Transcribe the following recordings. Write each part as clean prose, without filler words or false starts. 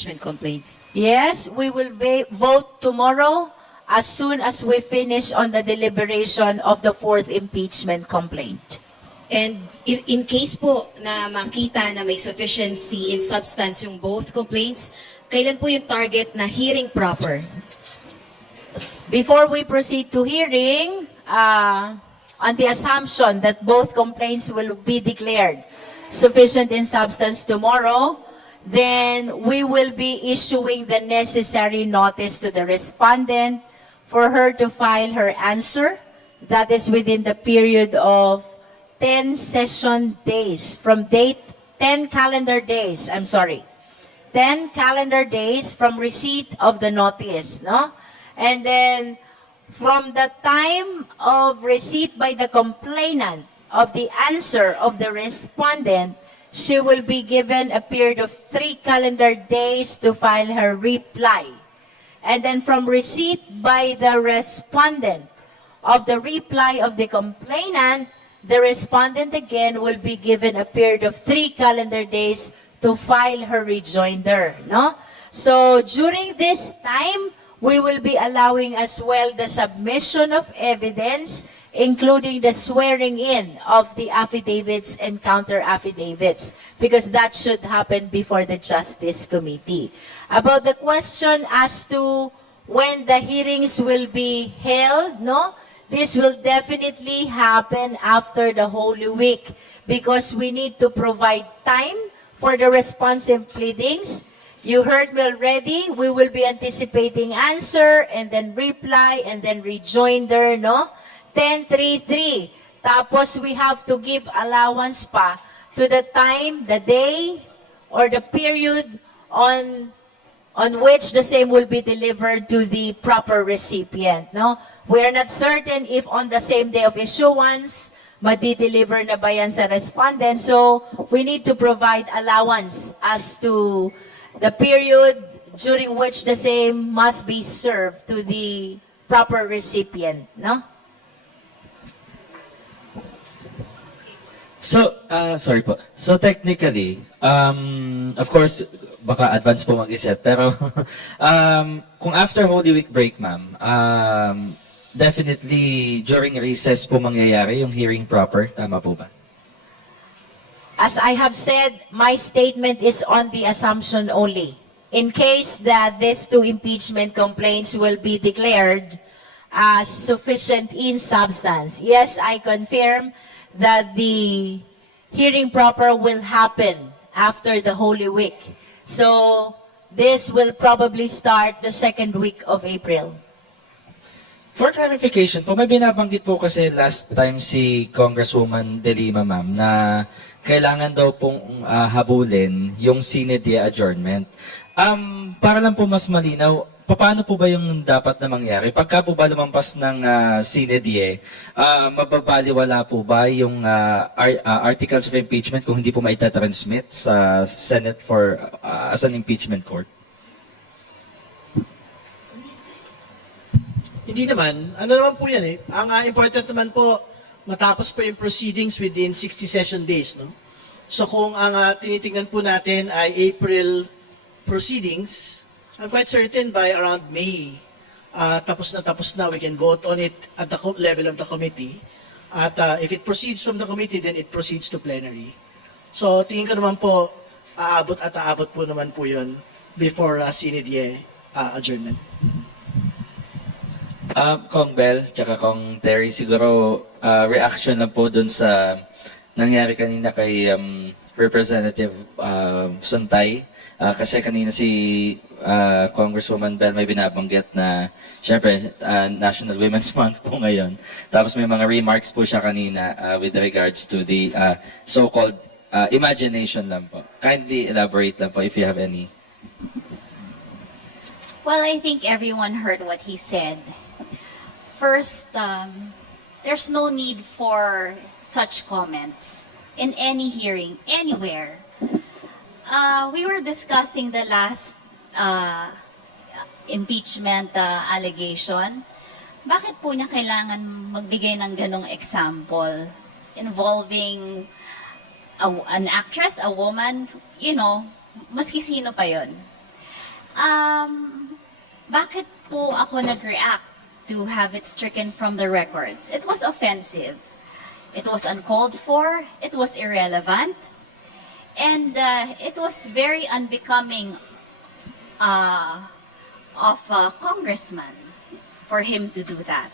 impeachment complaints? Yes, we will vote tomorrow as soon as we finish on the deliberation of the fourth impeachment complaint. And in case po na makita na may sufficiency in substance yung both complaints, kailan po yung target na hearing proper? Before we proceed to hearing, on the assumption that both complaints will be declared sufficient in substance tomorrow, then we will be issuing the necessary notice to the respondent for her to file her answer. That is within the period of 10 session days, from 10 calendar days, 10 calendar days from receipt of the notice, no? And then, from the time of receipt by the complainant of the answer of the respondent, she will be given a period of 3 calendar days to file her reply. And then from receipt by the respondent of the reply of the complainant, the respondent again will be given a period of 3 calendar days to file her rejoinder, no? So during this time, we will be allowing as well the submission of evidence, including the swearing in of the affidavits and counter affidavits, because that should happen before the Justice Committee. About the question as to when the hearings will be held, no? This will definitely happen after the Holy Week, because we need to provide time for the responsive pleadings. You heard me already, we will be anticipating answer and then reply and then rejoinder, no? 10-3-3. Tapos we have to give allowance pa to the time, the day, or the period on which the same will be delivered to the proper recipient, no? We are not certain if on the same day of issuance, madi-deliver na ba yan sa respondent. So, we need to provide allowance as to the period during which the same must be served to the proper recipient, no? So, sorry po. So technically, of course, baka advance po mag-isip, pero kung after Holy Week break, ma'am, definitely during recess po mangyayari yung hearing proper, tama po ba? As I have said, my statement is on the assumption only. In case that these two impeachment complaints will be declared as sufficient in substance, yes, I confirm that the hearing proper will happen after the Holy Week. So, this will probably start the second week of April. For clarification po, may binabanggit po kasi last time si Congresswoman De Lima, ma'am, na kailangan daw pong habulin yung sine die adjournment. Para lang po mas malinaw, paano po ba yung dapat na mangyari? Pagka po ba lumampas ng sine die, mababaliwala po ba yung articles of impeachment kung hindi po maitatransmit sa Senate for as an impeachment court? Hindi naman. Ano naman po yan eh. Ang important naman po, matapos po yung proceedings within 60 session days. No? So kung ang tinitingnan po natin ay April proceedings, I'm quite certain by around May, tapos na, we can vote on it at the level of the committee. At if it proceeds from the committee, then it proceeds to plenary. So tingin ko naman po, aabot po naman po yun before sine die adjournment. Kong Bell, tsaka Kong Terry, siguro reaction lang po dun sa nangyari kanina kay Representative Santay. Kasi kanina si Congresswoman Bell may binabanggit na syempre National Women's Month po ngayon. Tapos may mga remarks po siya kanina with regards to the so-called imagination lang po. Kindly elaborate lang po if you have any. Well, I think everyone heard what he said. First, there's no need for such comments in any hearing, anywhere. We were discussing the last impeachment allegation. Bakit po niya kailangan magbigay ng ganong example involving an actress, a woman, you know, maski sino pa yon. Bakit po ako nag-react to have it stricken from the records? It was offensive. It was uncalled for. It was irrelevant. And it was very unbecoming of a congressman for him to do that.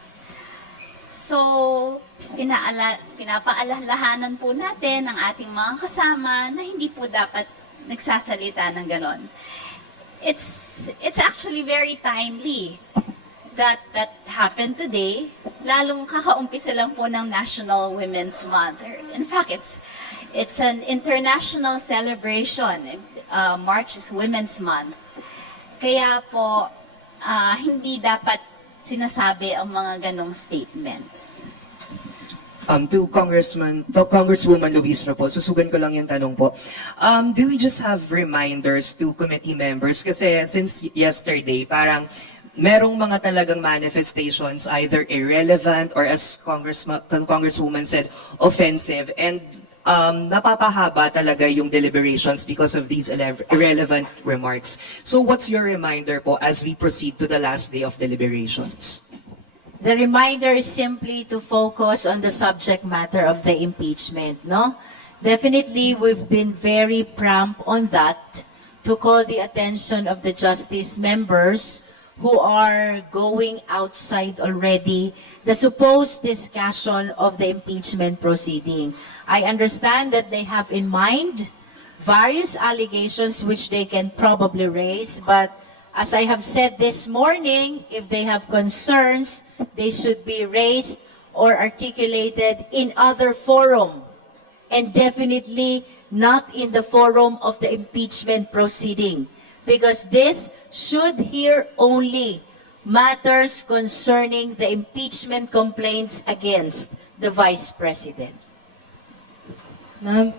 So, pinapaalalahanan po natin ang ating mga kasama na hindi po dapat nagsasalita ng ganon. It's actually very timely that happened today. Lalong kakaumpisa lang po ng National Women's Month. In fact, it's an international celebration. March is Women's Month. Kaya po, hindi dapat sinasabi ang mga ganong statements. To Congresswoman Luis po, susugan ko lang yung tanong po. Do we just have reminders to committee members? Kasi since yesterday, parang merong mga talagang manifestations, either irrelevant or as Congresswoman said, offensive. And napapahaba talaga yung deliberations because of these irrelevant remarks. So what's your reminder po as we proceed to the last day of deliberations? The reminder is simply to focus on the subject matter of the impeachment, no? Definitely, we've been very prompt on that to call the attention of the justice members who are going outside already the supposed discussion of the impeachment proceeding. I understand that they have in mind various allegations which they can probably raise, but as I have said this morning, if they have concerns, they should be raised or articulated in other forum, and definitely not in the forum of the impeachment proceeding, because this should hear only matters concerning the impeachment complaints against the Vice President. Ma'am,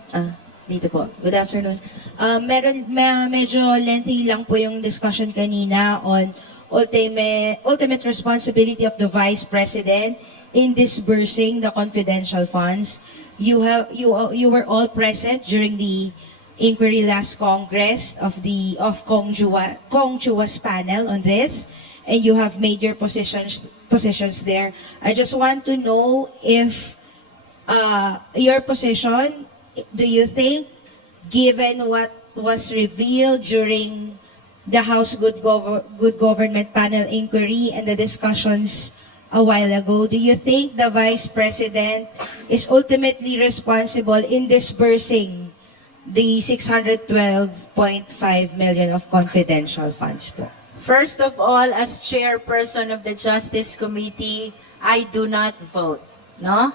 dito po. Good afternoon. Medyo lengthy lang po yung discussion kanina on ultimate responsibility of the Vice President in disbursing the confidential funds. You were all present during the inquiry last Congress of Kong Chua's panel on this, and you have made your positions there. I just want to know if your position, do you think, given what was revealed during the House Good Government panel inquiry and the discussions a while ago, do you think the Vice President is ultimately responsible in disbursing the 612.5 million of confidential funds po? First of all, as chairperson of the Justice Committee, I do not vote, no?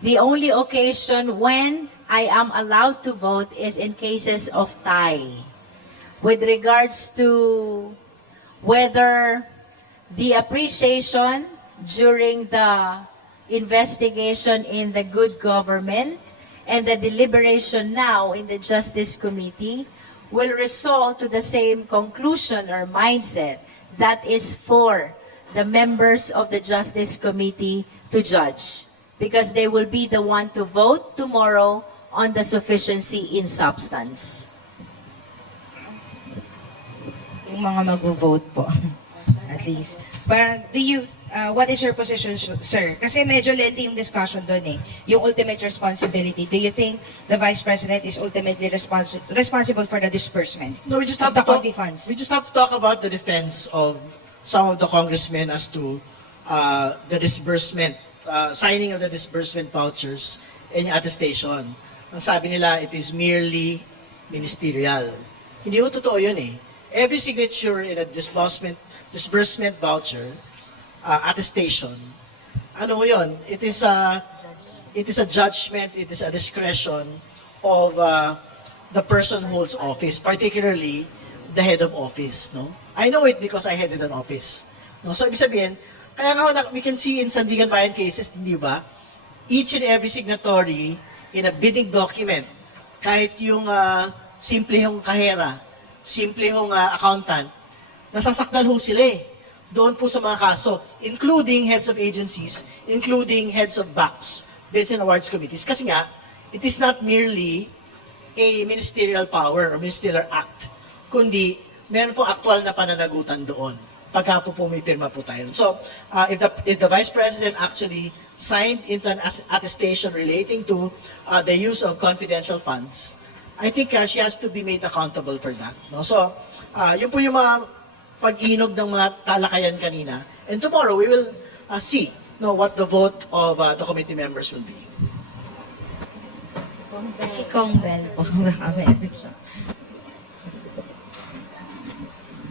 The only occasion when I am allowed to vote is in cases of tie. With regards to whether the appreciation during the investigation in the good government and the deliberation now in the Justice Committee will result to the same conclusion or mindset that is for the members of the Justice Committee to judge, because they will be the one to vote tomorrow on the sufficiency in substance. Yung mga mag-vote po, at least. But what is your position, sir? Kasi medyo lengthy yung discussion doon eh. Yung ultimate responsibility. Do you think the Vice President is ultimately responsible for the disbursement? No, we just of have the to talk. Confi funds? We just have to talk about the defense of some of the congressmen as to the disbursement, signing of the disbursement vouchers and yung attestation. Ang sabi nila, it is merely ministerial. Hindi mo totoo yun eh. Every signature in a disbursement voucher, attestation, ano mo yun? It is a judgment, it is a discretion of the person who holds office, particularly the head of office. No, I know it because I headed an office. No, so ibig sabihin, kaya nga we can see in Sandigan Bayan cases, hindi ba? Each and every signatory in a bidding document, kahit yung simple yung kahera, simple yung accountant, nasasaktan ho sila eh. Doon po sa mga kaso, including heads of agencies, including heads of BACs, bids and awards committees. Kasi nga, it is not merely a ministerial power or ministerial act, kundi meron po actual na pananagutan doon pagka po pumirma po tayo. So, if the Vice President actually signed into an attestation relating to the use of confidential funds, I think she has to be made accountable for that. No? So, yun po yung mga pag-inog ng mga talakayan kanina. And tomorrow, we will see what the vote of the committee members will be. Si Kong Bell po, baka meron siya.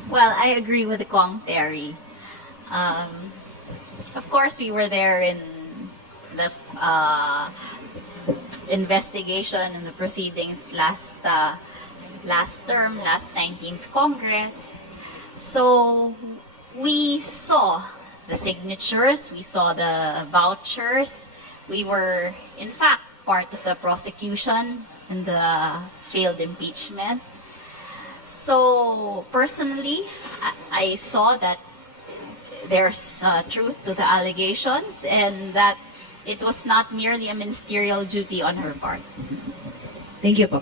Well, I agree with Kong Terry. Of course, we were there in the investigation and the proceedings last term, last 19th Congress. So we saw the signatures, we saw the vouchers. We were, in fact, part of the prosecution in the failed impeachment. So personally, I saw that there's truth to the allegations and that it was not merely a ministerial duty on her part. Thank you po.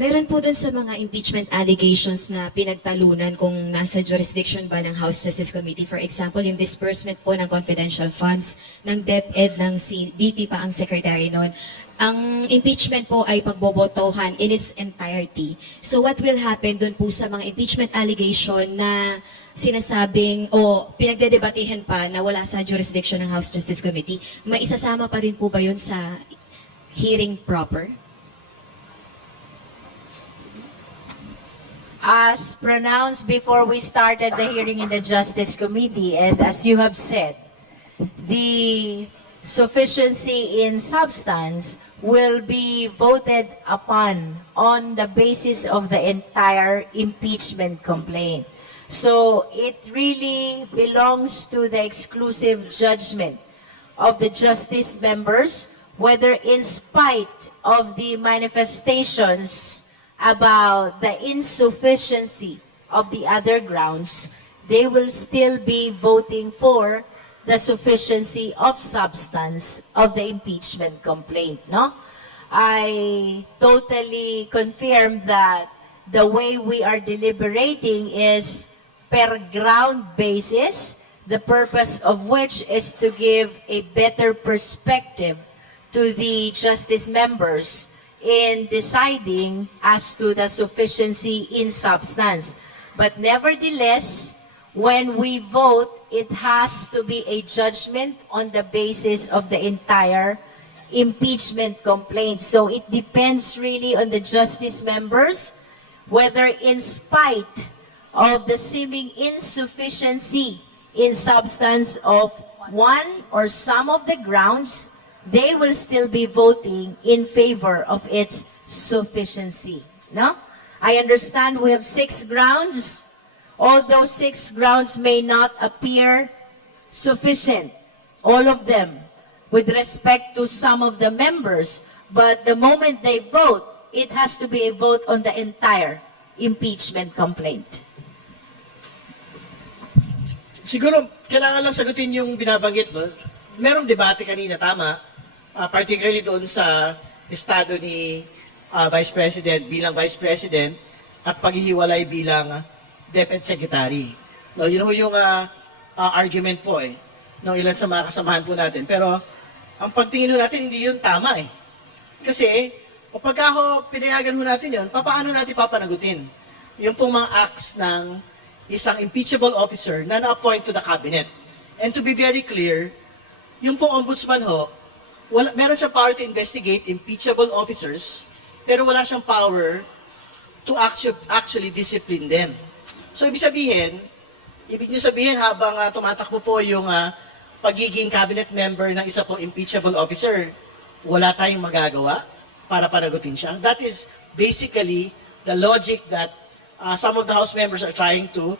Meron po dun sa mga impeachment allegations na pinagtalunan kung nasa jurisdiction ba ng House Justice Committee. For example, yung disbursement po ng confidential funds ng DepEd ng BP pa ang secretary noon. Ang impeachment po ay pagbobotohan in its entirety. So what will happen dun po sa mga impeachment allegation na sinasabing o pinagdedebatehan pa na wala sa jurisdiction ng House Justice Committee, maisasama pa rin po ba yun sa hearing proper? As pronounced before we started the hearing in the Justice Committee, and as you have said, the sufficiency in substance will be voted upon on the basis of the entire impeachment complaint. So it really belongs to the exclusive judgment of the justice members, whether in spite of the manifestations about the insufficiency of the other grounds, they will still be voting for the sufficiency of substance of the impeachment complaint, no? I totally confirm that the way we are deliberating is per ground basis, the purpose of which is to give a better perspective to the justice members in deciding as to the sufficiency in substance. But nevertheless, when we vote, it has to be a judgment on the basis of the entire impeachment complaint. So it depends really on the justice members whether in spite of the seeming insufficiency in substance of one or some of the grounds, they will still be voting in favor of its sufficiency. No? I understand we have 6 grounds. All those 6 grounds may not appear sufficient, all of them, with respect to some of the members. But the moment they vote, it has to be a vote on the entire impeachment complaint. Siguro, kailangan lang sagutin yung binabanggit, no? Merong debate kanina, tama, particularly doon sa estado ni Vice President bilang Vice President at paghihiwalay bilang DepEd Secretary. No, yun ho yung argument po ng ilan sa mga kasamahan po natin. Pero ang pagtingin natin, hindi yun tama Kasi, pagka pinayagan mo natin yun, paano natin papanagutin? Yung pong mga acts ng isang impeachable officer na na-appoint to the cabinet. And to be very clear, yung pong ombudsman meron siyang power to investigate impeachable officers, pero wala siyang power to actually discipline them. So, ibig niyo sabihin habang tumatakbo po yung pagiging cabinet member ng isa pong impeachable officer, wala tayong magagawa para panagutin siya. That is basically the logic that some of the House members are trying to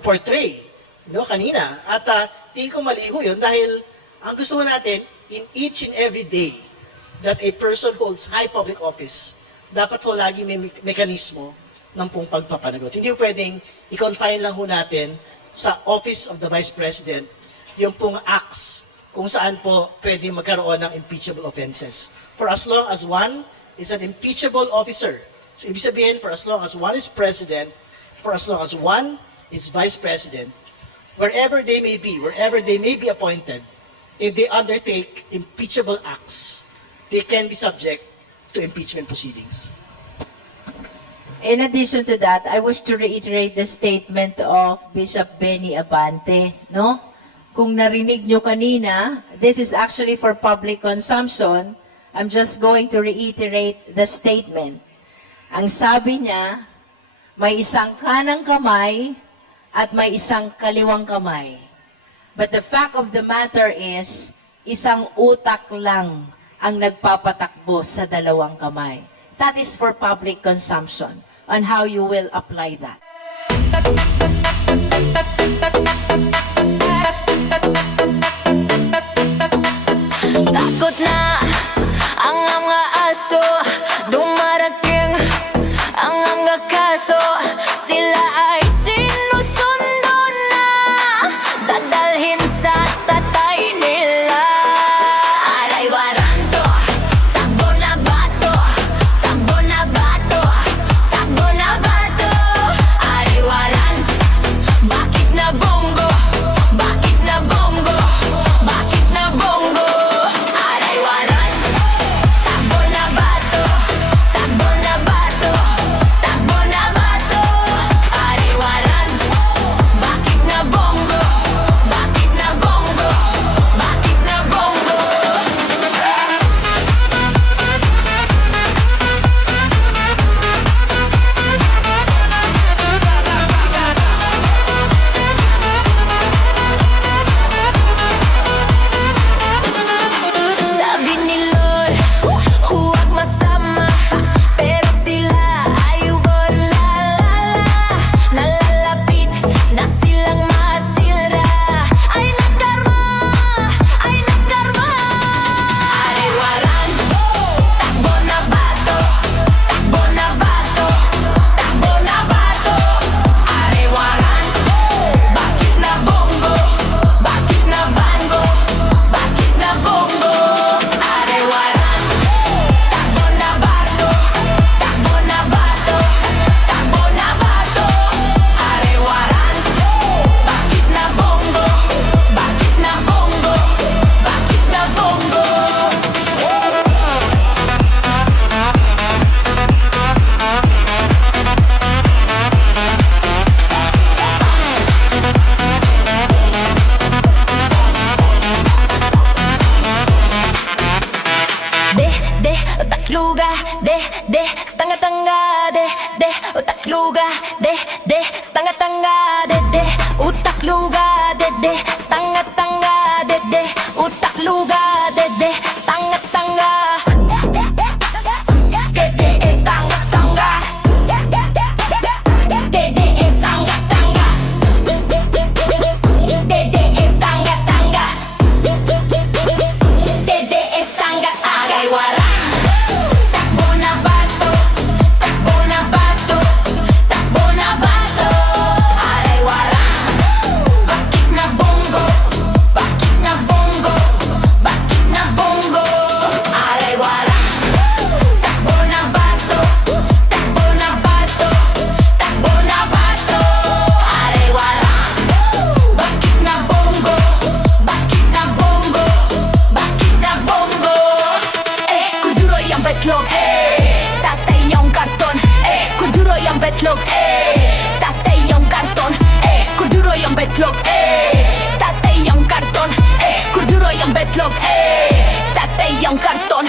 portray kanina. At tingin ko mali ho yun dahil ang gusto natin, in each and every day that a person holds high public office, dapat lagi may mekanismo ng pong pagpapanagot. Hindi pwedeng i-confine lang natin sa Office of the Vice President yung pong acts kung saan po pwedeng magkaroon ng impeachable offenses. for as long as one is an impeachable officer. So, ibig sabihin, for as long as one is president, for as long as one is vice president, wherever they may be appointed, if they undertake impeachable acts, they can be subject to impeachment proceedings. In addition to that, I wish to reiterate the statement of Bishop Benny Abante, no? Kung narinig nyo kanina, this is actually for public consumption. I'm just going to reiterate the statement. Ang sabi niya, may isang kanang kamay at may isang kaliwang kamay. But the fact of the matter is, isang utak lang ang nagpapatakbo sa dalawang kamay. That is for public consumption on how you will apply that. Takot na ang mga aso, dumarating ang mga kaso. Sila ay sinusundo na, dadalhin sa tatay nila. Aray waranto, takbo na bato, takbo na bato, takbo na bato. Aray waranto, bakit na bongo, bakit na bongo, bakit na bongo. Aray waranto, takbo na bato, takbo na bato, takbo na bato. Aray waranto, bakit na bongo, bakit na bongo, bakit na bongo. Sabi ni Lord, huwag masama, pero sila ay nalalapit na silang masira. Ay nagkarma, ay nagkarma. Aray waranto, takbo na bato, takbo na bato, takbo na bato. Aray waranto, bakit na bongo, bakit na bango, bakit na bongo. Aray waranto, takbo na bato, takbo na bato, takbo na bato. Aray waranto, bakit na bongo, bakit na bongo, bakit na bongo. De, utakluga, de, stanga-tanga, de, utakluga, de, stanga-tanga, de, utakluga, de, stanga-tanga, de, utakluga, de, stanga-tanga. De, stanga-tanga. De, stanga-tanga. De, stanga-tanga. Dede estanga agay waranto, takbo na bato, takbo na bato, takbo na bato. Aray waranto, bakit na bongo, bakit na bongo, bakit na bongo. Aray waranto, takbo na bato, takbo na bato, takbo na bato. Aray waranto, bakit na bongo, bakit na bongo, bakit na bongo. Kuduro yung betlog, tatay yung karton. Kuduro yung betlog, tatay yung karton. Kuduro yung betlog, tatay yung karton. Kuduro yung betlog, tatay yung karton.